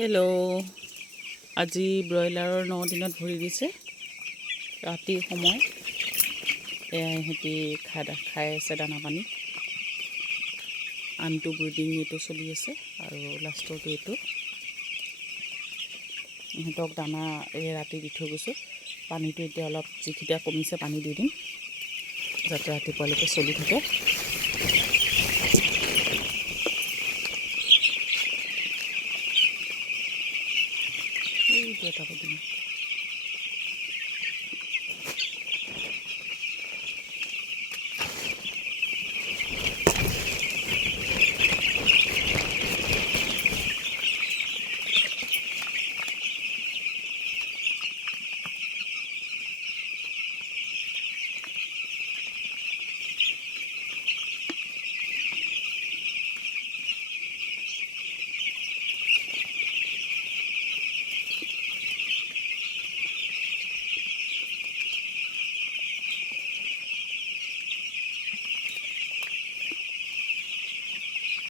Hello', আজি ব্ৰইলাৰৰ 9 দিনত ভৰি দিছে। ৰাতিৰ সময় সিহঁতি খাই আছে দানা পানী। আনটো ব্ৰিডিং এইটো চলি আছে আৰু লাষ্টৰটো এইটো। ইহঁতক দানা ৰাতি দি থৈ গৈছোঁ। পানীটো এতিয়া অলপ যিকেইটা কমিছে পানী দি দিম, যাতে ৰাতিপুৱালৈকে চলি থাকে। এটা দিম।